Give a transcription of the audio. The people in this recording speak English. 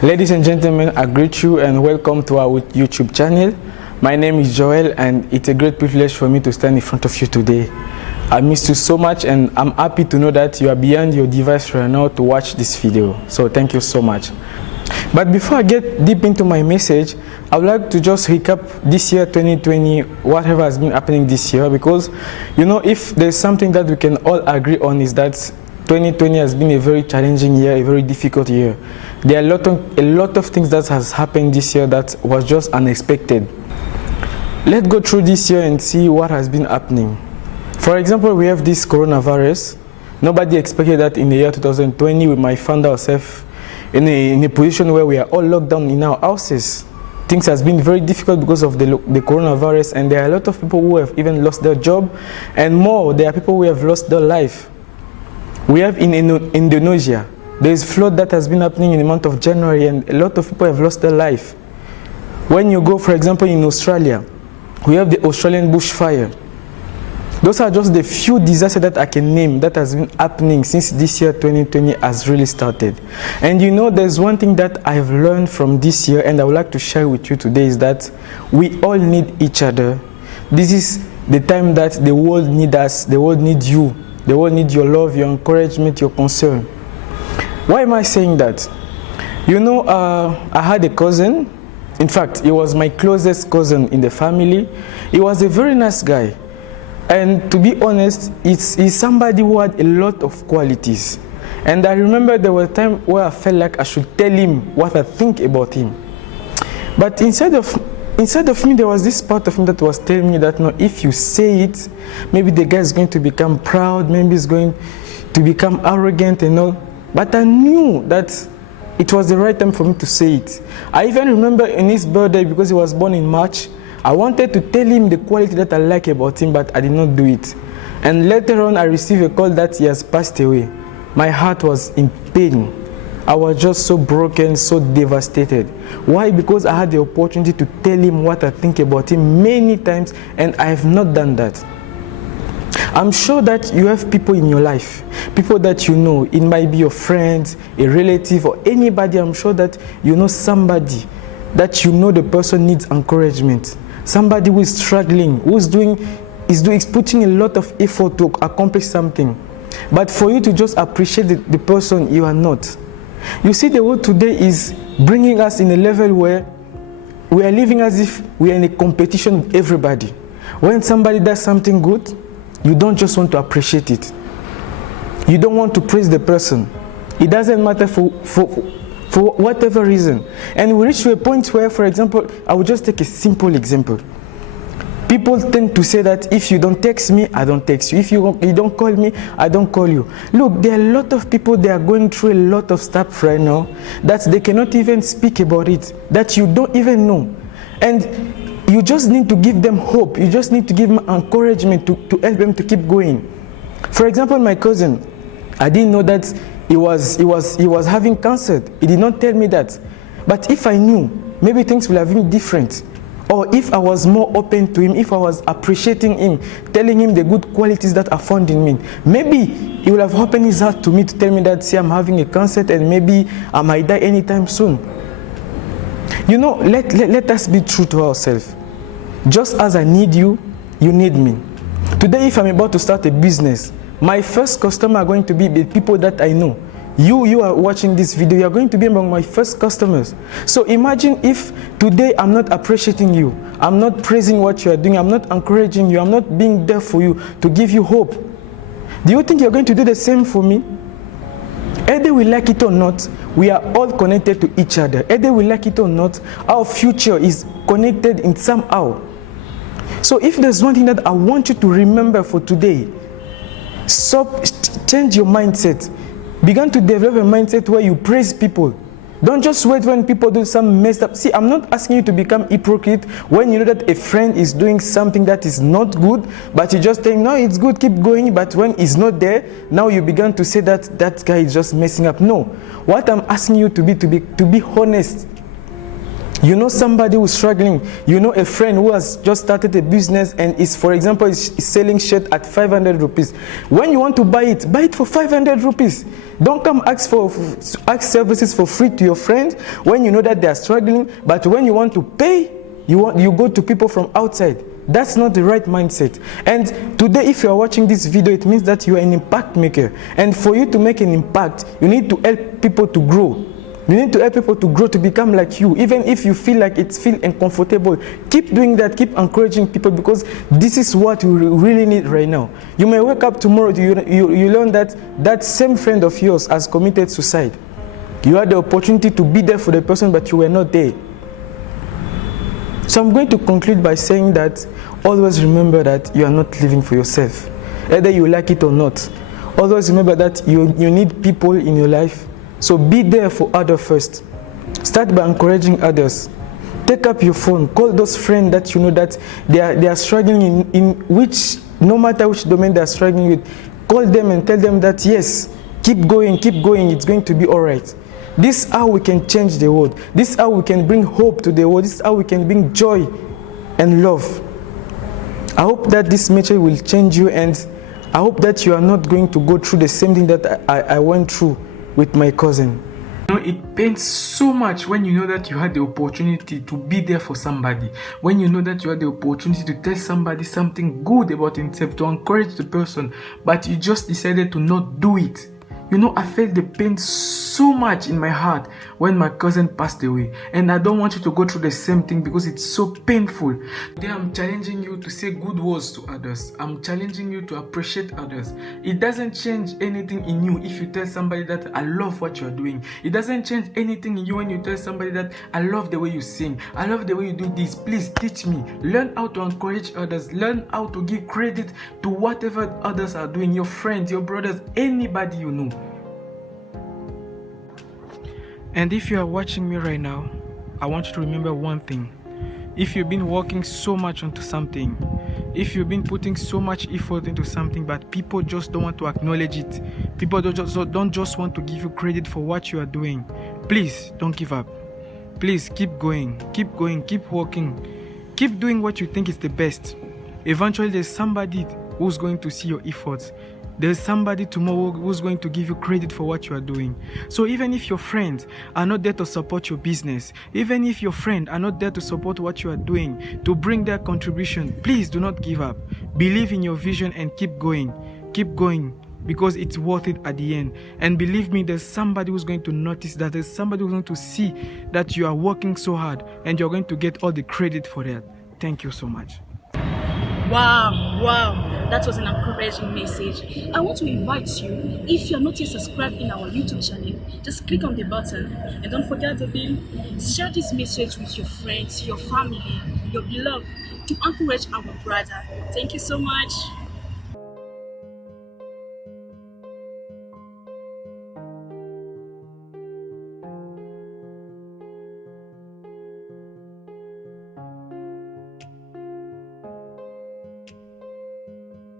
Ladies and gentlemen, I greet you and welcome to our YouTube channel. My name is Joel and it's a great privilege for me to stand in front of you today. I miss you so much and I'm happy to know that you are beyond your device right now to watch this video. So thank you so much. But before I get deep into my message, I would like to just recap this year 2020, whatever has been happening this year, because if there's something that we can all agree on is that 2020 has been a very challenging year, a very difficult year. There are a lot of things that has happened this year that was just unexpected. Let's go through this year and see what has been happening. For example, we have this coronavirus. Nobody expected that in the year 2020 we might find ourselves in a position where we are all locked down in our houses. Things has been very difficult because of the coronavirus, and there are a lot of people who have even lost their job, and more, there are people who have lost their life. We have in Indonesia, there is flood that has been happening in the month of January, and a lot of people have lost their life. When you go, for example, in Australia, we have the Australian bushfire. Those are just the few disasters that I can name that has been happening since this year 2020 has really started. And there's one thing that I've learned from this year and I would like to share with you today is that we all need each other. This is the time that the world needs us, the world needs you, the world needs your love, your encouragement, your concern. Why am I saying that? I had a cousin. In fact, he was my closest cousin in the family. He was a very nice guy. And to be honest, he's somebody who had a lot of qualities. And I remember there was a time where I felt like I should tell him what I think about him. But inside of me, there was this part of me that was telling me that no, if you say it, maybe the guy is going to become proud, maybe he's going to become arrogant and all. But I knew that it was the right time for me to say it. I even remember in his birthday, because he was born in March, I wanted to tell him the quality that I like about him, but I did not do it. And later on, I received a call that he has passed away. My heart was in pain. I was just so broken, so devastated. Why? Because I had the opportunity to tell him what I think about him many times, and I have not done that. I'm sure that you have people in your life, people that you know. It might be your friends, a relative, or anybody. I'm sure that you know somebody that the person needs encouragement. Somebody who is struggling, is putting a lot of effort to accomplish something. But for you to just appreciate the person, you are not. You see, the world today is bringing us in a level where we are living as if we are in a competition with everybody. When somebody does something good, you don't just want to appreciate it. You don't want to praise the person. It doesn't matter for whatever reason. And we reach to a point where, for example, I will just take a simple example. People tend to say that if you don't text me, I don't text you. If you don't call me, I don't call you. Look, there are a lot of people, they are going through a lot of stuff right now that they cannot even speak about it, that you don't even know. And you just need to give them hope. You just need to give them encouragement to help them to keep going. For example, my cousin, I didn't know that he was having cancer. He did not tell me that. But if I knew, maybe things would have been different. Or if I was more open to him, if I was appreciating him, telling him the good qualities that I found in me, maybe he would have opened his heart to me to tell me that, see, I'm having a cancer and maybe I might die anytime soon. Let us be true to ourselves. Just as I need you, you need me. Today, if I'm about to start a business, my first customer are going to be the people that I know. You are watching this video, you are going to be among my first customers. So imagine if today I'm not appreciating you, I'm not praising what you are doing, I'm not encouraging you, I'm not being there for you to give you hope. Do you think you're going to do the same for me? Either we like it or not, we are all connected to each other. Either we like it or not, our future is connected in somehow. So if there's one thing that I want you to remember for today, change your mindset. Begin to develop a mindset where you praise people. Don't just wait when people do some messed up. See, I'm not asking you to become hypocrite when you know that a friend is doing something that is not good, but you just think, no, it's good, keep going. But when he's not there, now you begin to say that guy is just messing up. No. What I'm asking you to be honest. You know somebody who's struggling. You know a friend who has just started a business and is, for example, is selling shirt at 500 rupees. When you want to buy it for 500 rupees. Don't come ask services for free to your friends when you know that they are struggling. But when you want to pay, you go to people from outside. That's not the right mindset. And today, if you are watching this video, it means that you are an impact maker. And for you to make an impact, you need to help people to grow. You need to help people to grow, to become like you. Even if you feel like it's uncomfortable, keep doing that, keep encouraging people, because this is what we really need right now. You may wake up tomorrow, you learn that that same friend of yours has committed suicide. You had the opportunity to be there for the person, but you were not there. So I'm going to conclude by saying that always remember that you are not living for yourself, either you like it or not. Always remember that you need people in your life. So be there for others first. Start by encouraging others. Take up your phone, call those friends that you know that they are struggling in which, no matter which domain they are struggling with. Call them and tell them that yes, keep going, it's going to be all right. This is how we can change the world. This is how we can bring hope to the world. This is how we can bring joy and love. I hope that this message will change you, and I hope that you are not going to go through the same thing that I went through with my cousin. You know, it pains so much when you know that you had the opportunity to be there for somebody, when you know that you had the opportunity to tell somebody something good about himself, to encourage the person, but you just decided to not do it. You know, I felt the pain so much in my heart when my cousin passed away, and I don't want you to go through the same thing because it's so painful. Today I'm challenging you to say good words to others. I'm challenging you to appreciate others. It doesn't change anything in you if you tell somebody that I love what you're doing. It doesn't change anything in you when you tell somebody that I love the way you sing, I love the way you do this. Please teach me. Learn how to encourage others. Learn how to give credit to whatever others are doing, your friends, your brothers, anybody you know. And if you are watching me right now, I want you to remember one thing. If you've been working so much onto something, if you've been putting so much effort into something, but people just don't want to acknowledge it, people don't just want to give you credit for what you are doing, please don't give up. Please keep going, keep working, keep doing what you think is the best. Eventually there's somebody who's going to see your efforts. There's somebody tomorrow who's going to give you credit for what you are doing. So even if your friends are not there to support your business, even if your friends are not there to support what you are doing, to bring their contribution, please do not give up. Believe in your vision and keep going, because it's worth it at the end. And believe me, there's somebody who's going to notice that. There's somebody who's going to see that you are working so hard, and you're going to get all the credit for that. Thank you so much. Wow, that was an encouraging message. I want to invite you, if you're not yet subscribed in our YouTube channel, just click on the button, and don't forget the bell. Share this message with your friends, your family, your beloved, to encourage our brother. Thank you so much.